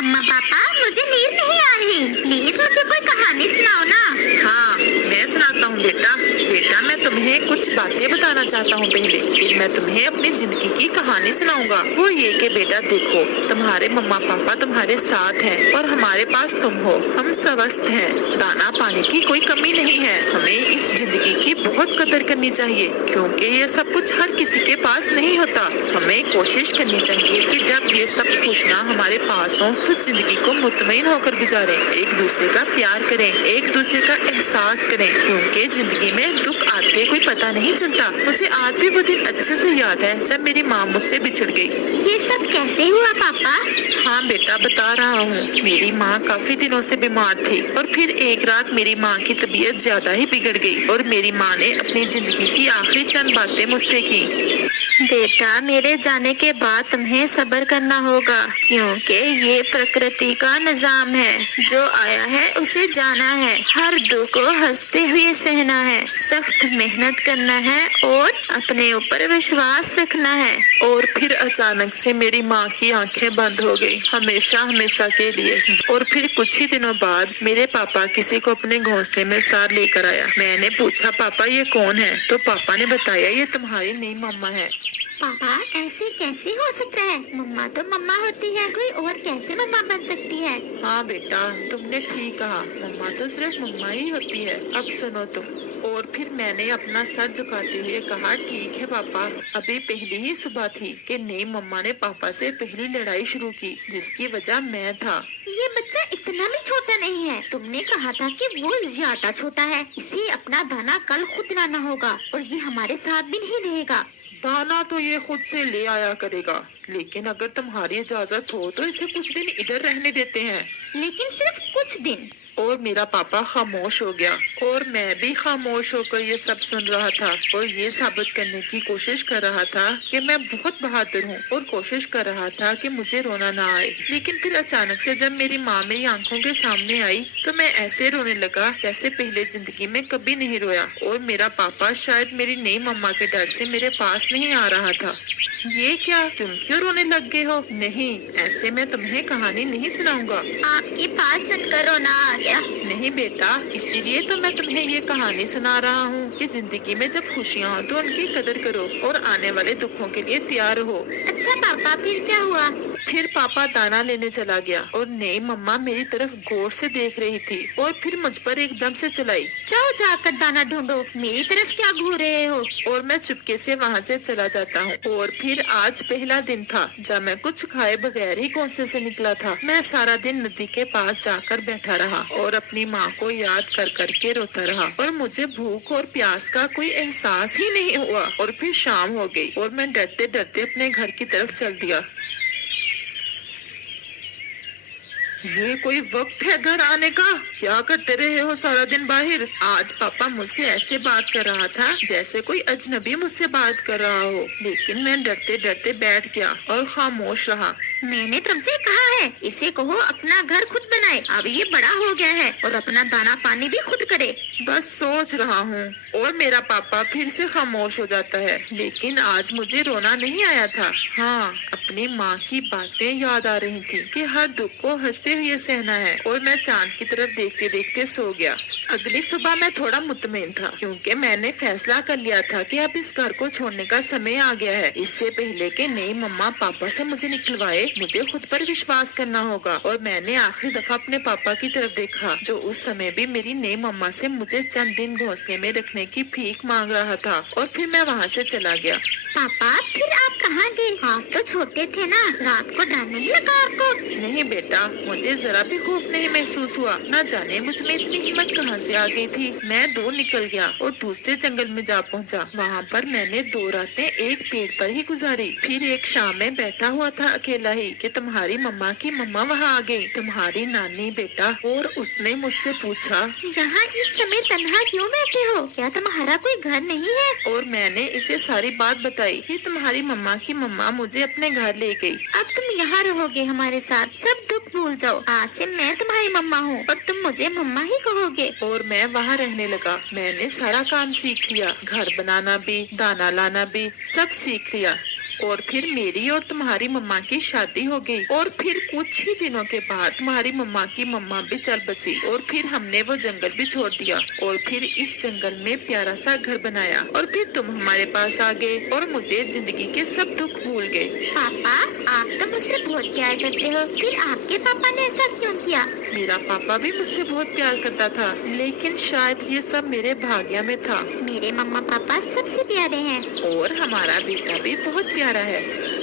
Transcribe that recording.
मम्मा पापा, मुझे नींद नहीं आ रही, प्लीज मुझे कोई कहानी सुनाओ ना। हाँ, मैं सुनाता हूँ बेटा। बेटा, मैं तुम्हें कुछ बातें बताना चाहता हूँ पहले, फिर मैं तुम्हें अपनी जिंदगी की कहानी सुनाऊंगा। वो ये कि बेटा देखो, तुम्हारे मम्मा पापा तुम्हारे साथ हैं और हमारे पास तुम हो। हम स्वस्थ हैं, दाना पानी की कोई कमी नहीं है। हमें इस जिंदगी की बहुत कदर करनी चाहिए, क्योंकि ये सब कुछ हर किसी के पास नहीं होता। हमें कोशिश करनी चाहिए कि जब ये सब खुशियाँ हमारे पास हो तो जिंदगी को मुतमईन होकर गुजारें, एक दूसरे का प्यार करें, एक दूसरे का एहसास करें, क्योंकि जिंदगी में दुख आते कोई पता नहीं चलता। मुझे आज भी वो दिन अच्छे से याद है जब मेरी माँ मुझसे बिछड़ गई। ये सब कैसे हुआ पापा? हाँ बेटा, बता रहा हूँ। मेरी माँ काफी दिनों से बीमार थी और फिर एक रात मेरी माँ की तबीयत ज्यादा ही बिगड़ गई और मेरी माँ ने अपनी जिंदगी की आखिरी चंद बातें मुझसे की। बेटा, मेरे जाने के बाद तुम्हें सब्र करना होगा, क्योंकि ये प्रकृति का निजाम है। जो आया है उसे जाना है। हर दुख को हंसते हुए सहना है, सख्त मेहनत करना है और अपने ऊपर विश्वास रखना है। और फिर अचानक से मेरी माँ की आंखें बंद हो गई, हमेशा हमेशा के लिए। और फिर कुछ ही दिनों बाद मेरे पापा किसी को अपने घोंसले में सार लेकर आया। मैंने पूछा, पापा ये कौन है? तो पापा ने बताया, ये तुम्हारी नई मम्मा है। पापा, ऐसे कैसे हो सकता है? मम्मा तो मम्मा होती है, कोई और कैसे मम्मा बन सकती है? हाँ बेटा, तुमने ठीक कहा, मम्मा तो सिर्फ मम्मा ही होती है। अब सुनो तुम। और फिर मैंने अपना सर झुकाते हुए कहा, ठीक है पापा। अभी पहली ही सुबह थी कि नई मम्मा ने पापा से पहली लड़ाई शुरू की, जिसकी वजह मैं था। ये बच्चा इतना भी छोटा नहीं है। तुमने कहा था कि वो ज्यादा छोटा है, इसे अपना दाना कल खुद लाना होगा और ये हमारे साथ भी नहीं रहेगा। दाना तो ये खुद से ले आया करेगा, लेकिन अगर तुम्हारी इजाजत हो तो इसे कुछ दिन इधर रहने देते हैं। लेकिन सिर्फ कुछ दिन। और मेरा पापा खामोश हो गया और मैं भी खामोश होकर ये सब सुन रहा था और ये साबित करने की कोशिश कर रहा था कि मैं बहुत बहादुर हूँ और कोशिश कर रहा था कि मुझे रोना ना आए। लेकिन फिर अचानक से जब मेरी माँ मेरी आंखों के सामने आई तो मैं ऐसे रोने लगा जैसे पहले जिंदगी में कभी नहीं रोया। और मेरा पापा शायद मेरी नई मम्मा के डर से मेरे पास नहीं आ रहा था। ये क्या, तुम क्यों रोने लग गए हो? नहीं, ऐसे मैं तुम्हें कहानी नहीं सुनाऊंगा। आपके पास सुनकर रोना आ गया। नहीं बेटा, इसीलिए तो मैं तुम्हें ये कहानी सुना रहा हूँ कि जिंदगी में जब खुशियाँ हो तो उनकी कदर करो और आने वाले दुखों के लिए तैयार हो। अच्छा पापा, फिर क्या हुआ? फिर पापा दाना लेने चला गया और नई मम्मा मेरी तरफ गौर से देख रही थी और फिर मुझ पर एकदम से चलाई, जाओ जाकर दाना ढूंढो, मेरी तरफ क्या घूर रहे हो? और मैं चुपके से वहाँ से चला जाता हूँ। और फिर आज पहला दिन था जब मैं कुछ खाए बगैर ही घोंसले से निकला था। मैं सारा दिन नदी के पास जाकर बैठा रहा और अपनी माँ को याद कर करके रोता रहा और मुझे भूख और प्यास का कोई एहसास ही नहीं हुआ। और फिर शाम हो गई और मैं डरते डरते अपने घर की तरफ चल दिया। ये कोई वक्त है घर आने का? क्या करते रहे हो सारा दिन बाहर? आज पापा मुझसे ऐसे बात कर रहा था जैसे कोई अजनबी मुझसे बात कर रहा हो, लेकिन मैं डरते डरते बैठ गया और खामोश रहा। मैंने तुमसे कहा है इसे कहो अपना घर खुद बनाए, अब ये बड़ा हो गया है और अपना दाना पानी भी खुद करे। बस सोच रहा हूँ। और मेरा पापा फिर से खामोश हो जाता है। लेकिन आज मुझे रोना नहीं आया था। हाँ, अपनी माँ की बातें याद आ रही थी कि हर दुख को हंसते हुए सहना है। और मैं चांद की तरफ देखते देखते सो गया। अगली सुबह मैं थोड़ा मुतमईन था, क्योंकि मैंने फैसला कर लिया था कि अब इस घर को छोड़ने का समय आ गया है। इससे पहले कि नई मम्मा पापा से मुझे निकलवाए, मुझे खुद पर विश्वास करना होगा। और मैंने आखिरी दफा अपने पापा की तरफ देखा, जो उस समय भी मेरी नई मम्मा से मुझे चंद दिन घोंसले में रखने की भीख मांग रहा था। और फिर मैं वहाँ से चला गया। पापा, फिर आप कहाँ गए? आप तो छोटे थे ना, रात को डर नहीं लगा आपको? नहीं बेटा, मुझे जरा भी खौफ नहीं महसूस हुआ। न जाने मुझ में इतनी हिम्मत कहाँ से आ गई थी। मैं दूर निकल गया और दूसरे जंगल में जा पहुँचा। वहाँ पर मैंने 2 रातें एक पेड़ पर ही गुजारी। फिर एक शाम में बैठा हुआ था अकेला ही कि तुम्हारी मम्मा की मम्मा वहाँ आ गई, तुम्हारी नानी बेटा। और उसने मुझसे पूछा, यहाँ इस समय तन्हा क्यों बैठे हो? क्या तुम्हारा कोई घर नहीं है? और मैंने इसे सारी बात बताई कि तुम्हारी मम्मा की मम्मा मुझे अपने घर ले गई। अब तुम यहाँ रहोगे हमारे साथ, सब दुख भूल जाओ। आज से मैं तुम्हारी मम्मा हूँ और तुम मुझे मम्मा ही कहोगे। और मैं वहाँ रहने लगा। मैंने सारा काम सीख लिया, घर बनाना भी, दाना लाना भी, सब सीख लिया। और फिर मेरी और तुम्हारी मम्मा की शादी हो गई और फिर कुछ ही दिनों के बाद तुम्हारी मम्मा की मम्मा भी चल बसी और फिर हमने वो जंगल भी छोड़ दिया और फिर इस जंगल में प्यारा सा घर बनाया और फिर तुम हमारे पास आ गए और मुझे जिंदगी के सब दुख भूल गए। पापा, आप तो मुझसे बहुत प्यार करते हो, फिर आपके पापा ने ऐसा क्यों किया? मेरा पापा भी मुझसे बहुत प्यार करता था, लेकिन शायद ये सब मेरे भाग्य में था। मेरे मम्मा पापा सबसे प्यारे हैं। और हमारा बेटा भी बहुत प्यारा है।